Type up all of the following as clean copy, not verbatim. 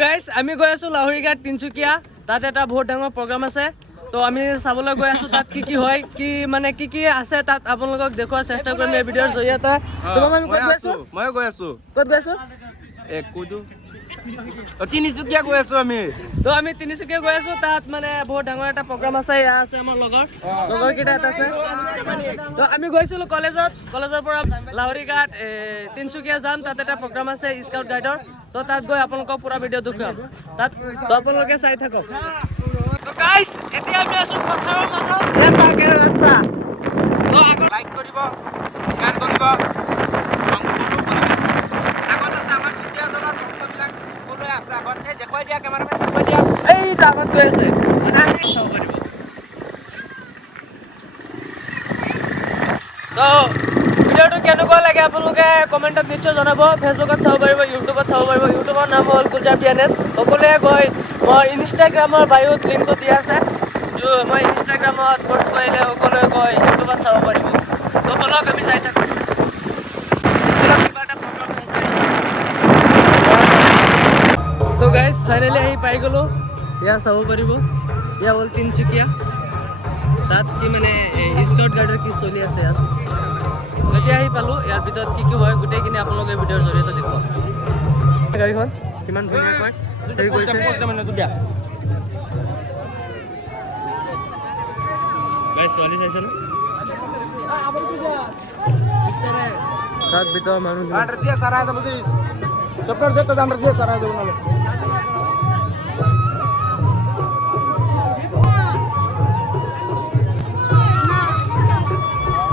Guys আমি গৈ আছো লাহৰীঘাট তিনচুকীয়া তাত এটা বহুত ডাঙৰ প্ৰগ্ৰাম আছে তো আমি চাবলৈ গৈ আছো তাত কি হয় কি মানে কি আছে তাত আপোনালোকক দেখুৱাৰ চেষ্টা কৰিম এই ভিডিঅ'ৰ জৰিয়তে মই গৈ আছো ক'ত গৈ আছো তিনিচুকীয়া গৈ আছো আমি তো আমি তিনিচুকীয়া গৈ আছো তাত মানে বহুত ডাঙৰ এটা প্ৰগ্ৰাম আছে ইয়াত আছে আমাৰ লগৰ কেইটা আছে তো আমি গৈছিলো কলেজৰ পৰা লাহৰীঘাট তিনচুকীয়া যাম তাত এটা প্ৰগ্ৰাম আছে স্কাউট গাইডৰ তো তাত গৈ আপোনালোকক পুৰা ভিডিঅ' দেখুৱাম তাত তো আপোনালোকে চাই থাকক তো গাইস এতিয়া আমি আছো পথাৰৰ মাজত এছাকে ৰাস্তা তো লাইক কৰিব শ্বেয়াৰ কৰিব আগত আছে আমাৰ চুকীয়া দলৰ বংশবিলাক ক'লৈ আছে আগত এই দেখুৱাই দিয়া কেমেৰামেন দেখুৱাই দিয়া এই আগত গৈ আছে আমি চাব পাৰিব তো ভিডিঅ'টো কেনেকুৱা লাগে আপোনালোকে কমেণ্টত নিশ্চয় জনাব ফেচবুকত চাব পাৰিব ইউটিউবত চাব পাৰিব ইউটিউবৰ নাম হ'ল গুলজাৰ পিয়ানেছ সকলোৱে গৈ মই ইনষ্টাগ্ৰামৰ বায়'ত লিংকটো দিয়া আছে মই ইনষ্টাগ্ৰামত পোষ্ট কৰিলে সকলোৱে গৈ ইউটিউবত চাব পাৰিব তো বলক আমি যাই থাকোঁ স্কুলত কিবা এটা প্ৰগ্ৰাম আছে তো গাইজ ফাইনেলি আহি পাই গ'লোঁ ইয়াত চাব পাৰিব ইয়া হ'ল তিনচুকীয়া তাত কি মানে স্কাউট গাইডৰ কি চলি আছে ইয়াত এতিয়া আহি পালোঁ ইয়াৰ ভিতৰত কি হয় গোটেইখিনি আপোনালোকে ভিডিঅ'ৰ জৰিয়তে দেখুৱাম গাড়ীখন কিমান ধুনীয়াকৈ হেৰি কৰিছে ছোৱালী চাইছে তাত ভিতৰৰ মানুহ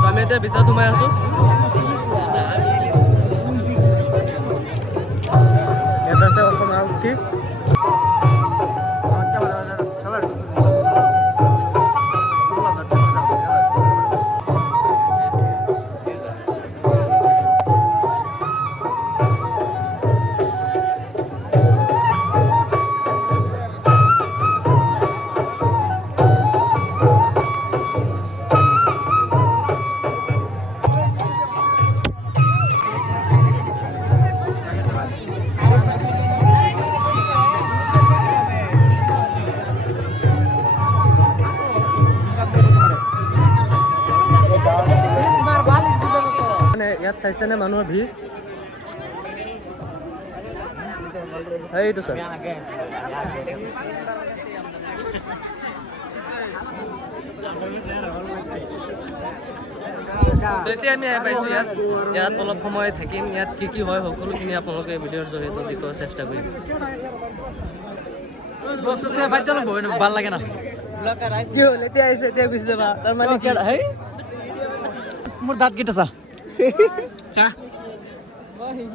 আমি এতিয়া ভিতৰত সোমাই আছো ইয়াত আছে অসম আৰক্ষী ইয়াত চাইছেনে মানুহৰ ভিৰ এইটো চাৰ এতিয়া আমি আহি পাইছোঁ ইয়াত অলপ সময় থাকিম ইয়াত কি হয় সকলোখিনি আপোনালোকে ভিডিঅ'ৰ জৰিয়তে দেখুৱাৰ চেষ্টা কৰিম ভাল লাগে না কি হ'ল এতিয়া আহিছে এতিয়া গুচি যাবা তাৰমানে কি মোৰ দাঁত কেইটা চাহ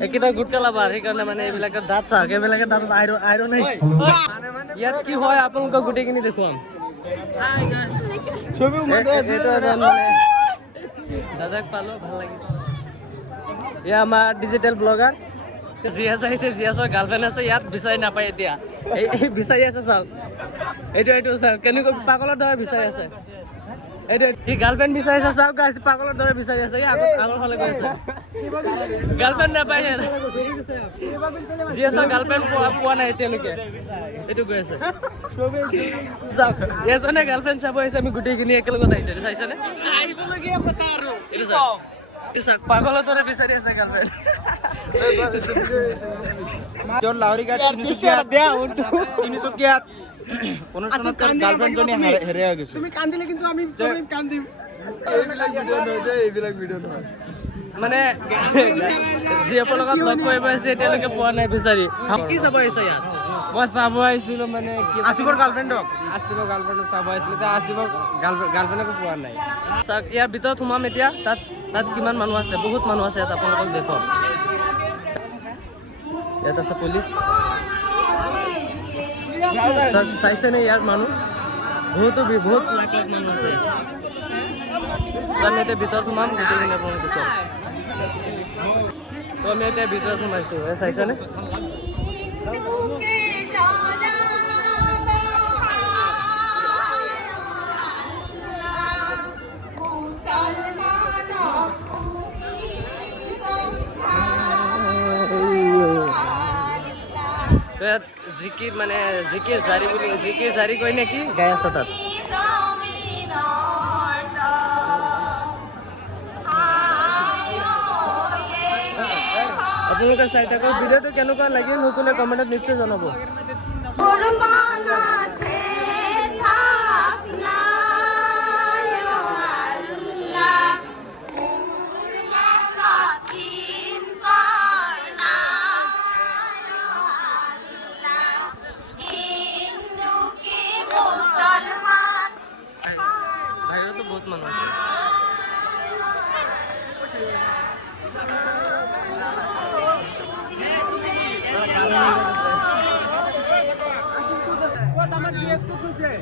এইকেইটা গুটকা লাবাৰ সেইকাৰণে মানে এইবিলাকে দাঁত চাহ এইবিলাকে দাঁতত আইৰণ ইয়াত কি হয় আপোনালোকক গোটেইখিনি দেখুৱাম দাদাক পালোঁ ভাল লাগিল এয়া আমাৰ ডিজিটেল ব্লগাৰ জিয়াছ আহিছে জিয়াছৰ গাৰ্লফ্ৰেণ্ড আছে ইয়াত বিচাৰি নাপায় এতিয়া এই বিচাৰি আছে চাওক এইটো চাওক কেনেকৈ পাগলৰ দৰে বিচাৰি আছে এইটো সি গাৰ্লফ্ৰেণ্ড বিচাৰিছে চাওক গাইছে পাগলৰ দৰে বিচাৰি আছে আগৰ ফালে গৈ আছে গাৰ্লফ্ৰেণ্ড নাপায় জিয়াছৰ গাৰ্লফ্ৰেণ্ড পোৱা নাই এতিয়ালৈকে এইটো গৈ আছে চাওক এজনে গাৰ্লফ্ৰেণ্ড চাব আহিছে আমি গোটেইখিনি একেলগত আহিছে চাইছেনে আহিবলগীয়া কথা আৰু এইটো চাওক পাগলৰ দৰে বিচাৰি আছে গাৰ্লফ্ৰেণ্ড লাহৰীঘাট তিনিচুকীয়াত অনুষ্ঠানত গাৰ্লফ্ৰেণ্ডজনী হেৰাই গৈছে তুমি কান্দিলে কিন্তু আমি কান্দিম এইবিলাক ভিডিঅ' নহয় মানে যিসকলৰ লগত লগ কৰিব আছে এতিয়ালৈকে পোৱা নাই বিচাৰি কি চাব আহিছে ইয়াত মই চাব আহিছিলোঁ মানে আছিফৰ গাৰ্লফ্ৰেণ্ডক চাব আহিছিলোঁ আছিফৰ গাৰ্লফ্ৰেণ্ডকো পোৱা নাই চাওক ইয়াৰ ভিতৰত সোমাম এতিয়া তাত কিমান মানুহ আছে বহুত মানুহ আছে ইয়াত আপোনালোকক দেখুৱাম ইয়াত আছে পুলিচ চাইছেনে ইয়াৰ মানুহ বহুত লাখ মানুহ আছে আমি এতিয়া ভিতৰত সোমাম গোটেইখিনি আপোনালোকক দেখুৱাম তো আমি এতিয়া ভিতৰত সোমাইছোঁ চাইছেনে ইয়াত জিকিৰ জাৰি কয় নেকি গাই আছে তাত। আপোনালোকে চাই থাকক ভিডিঅ'টো কেনেকুৱা লাগিল সকলোৱে কমেণ্টত নিশ্চয় জনাব। বাহিৰতো বহুত মানুহ আছে।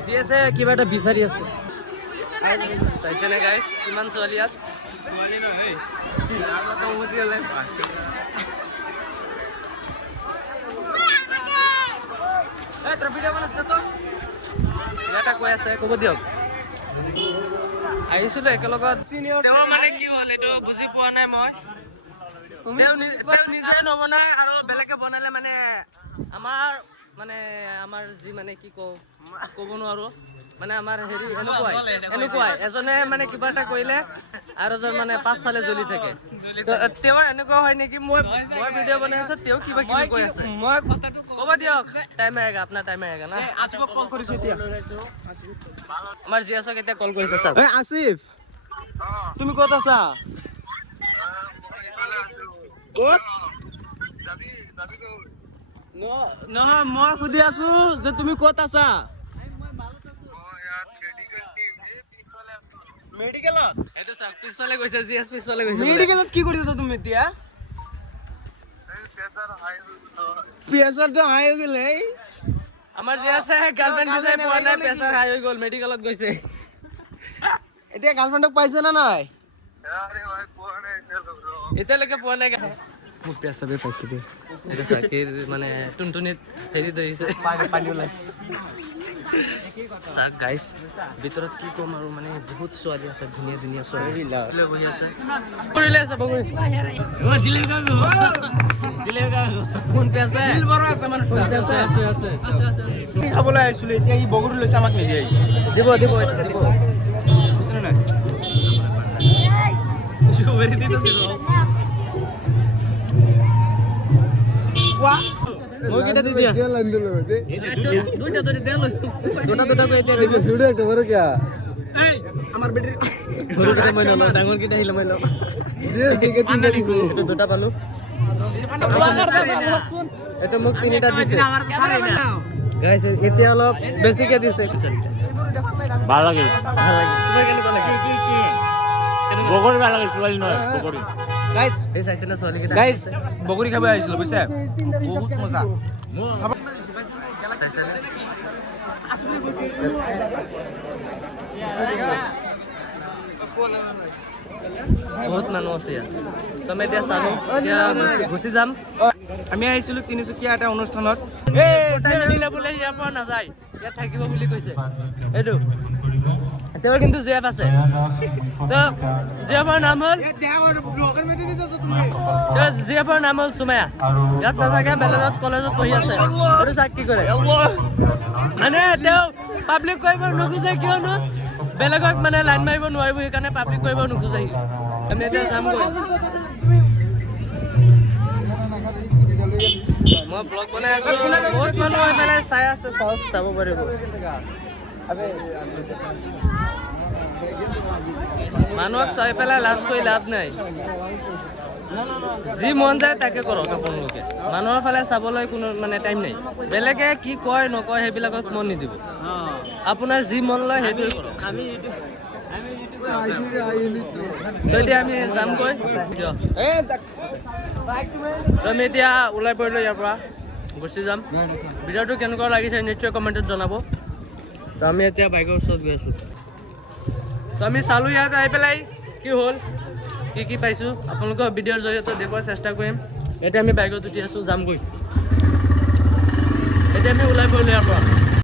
জিএছে কিবা এটা বিচাৰি আছে। চাইছেনে গাইছ কিমান ছোৱালী ইয়াত? এটা কৈ আছে ক'ব দিয়ক। আহিছিলো একেলগত। তেওঁ মানে কি হ'ল এইটো বুজি পোৱা নাই মই। তেওঁ নিজে নবনাই আৰু বেলেগে বনালে মানে আমাৰ যি মানে কি ক'ব নোৱাৰো মানে আমাৰ হেৰি এনেকুৱাই এজনে মানে কিবা এটা কৰিলে আৰু এজন মানে পাছফালে জ্বলি থাকে। তেওঁৰ এনেকুৱা হয় নেকি মই ভিডিঅ' বনাই আছো তেওঁ কিবা কিবি কৈ আছে। মই কথাটো ক'ব দিয়ক। টাইম আহেগা আপোনাৰ টাইম আহেগা না। আছিফক কল কৰিছো এতিয়া। আমাৰ জিয়াছক এতিয়া কল কৰিছে ছাৰ। এই আছিফ তুমি ক'ত আছা? ক'ত? নহয় মই সুধি আছো যে তুমি ক'ত আছা? মেডিকেলত? এইটো চাওক পিছফালে গৈছে জিএছ পিছফালে গৈছে। মেডিকেলত কি কৰি আছা তুমি এতিয়া? প্ৰেছাৰটো হাই হৈ গ'ল। আমাৰ জিএছে গাৰ্লফ্ৰেণ্ড বিচাৰি পোৱা নাই, প্ৰেছাৰ হাই হৈ গ'ল, মেডিকেলত গৈছে। এতিয়া গাৰ্লফ্ৰেণ্ডক পাইছে না নাই? এতিয়ালৈকে পোৱা নাই। মোক পেচাবে পাইছে দেই। এইটো চাকিৰ মানে টুনটুনিত হেৰি ধৰিছে পানী ওলাই। চাক গাইছ ভিতৰত কি ক'ম আৰু মানে বহুত ছোৱালী আছে, ধুনীয়া ধুনীয়া ছোৱালী বহি আছে। কৰিলে আছে বগৰী। খাবলৈ আহিছিলো এতিয়া ই বগৰী লৈছে আমাক নিদিয়ে। দিব দুটা পালো। এইটো মোক তিনিটা দিছে। এতিয়া অলপ বেছিকে দিছে। ভাল লাগে বগৰী ভাল লাগে ছোৱালী নহয় বগৰী। গাইজ বগৰী খাব আহিছিলো বুজিছে বহুত মজা। বহুত মানুহ আছে ইয়াত। তুমি এতিয়া চালো এতিয়া গুচি যাম। আমি আহিছিলো তিনিচুকীয়া এটা অনুষ্ঠানত। বোলে ইয়াৰ পৰা নাযায় ইয়াত থাকিব বুলি কৈছে। এইটো তেওঁৰ কিন্তু জেফ আছে। জেফৰ নাম হ'ল সুমায়া। ইয়াত নাথাকে বেলেগত কলেজত পঢ়ি আছে। এইটো চাক কি কৰে মানে তেওঁ পাব্লিক কৰিব নোখোজে কিয়নো বেলেগক মানে লাইন মাৰিব নোৱাৰিব সেইকাৰণে পাব্লিক কৰিব নোখোজে। আমি এতিয়া যামগৈ। মই ব্লগ বনাই আছো বহুত মানুহ হৈ পেলাই চাই আছে চাব পাৰিব। মানুহক চাই পেলাই লাজ কৰি লাভ নাই। যি মন যায় তাকে কৰক আপোনালোকে। মানুহৰ ফালে চাবলৈ কোনো মানে টাইম নাই। বেলেগে কি কয় নকয় সেইবিলাকত মন নিদিব। আপোনাৰ যি মন লয় সেইটোৱে কৰক। এতিয়া আমি যামগৈ। আমি এতিয়া ওলাই পৰিলো ইয়াৰ পৰা গুচি যাম। ভিডিঅ'টো কেনেকুৱা লাগিছে নিশ্চয় কমেণ্টত জনাব। তো আমি এতিয়া বাইকৰ ওচৰত গৈ আছোঁ। তো আমি চালোঁ ইয়াত আহি পেলাই কি হ'ল কি পাইছোঁ আপোনালোকক ভিডিঅ'ৰ জৰিয়তে দেখুৱাৰ চেষ্টা কৰিম। এতিয়া আমি বাইকত উঠি আছোঁ যামগৈ। এতিয়া আমি ওলাই পৰিলোঁ ইয়াৰ পৰা।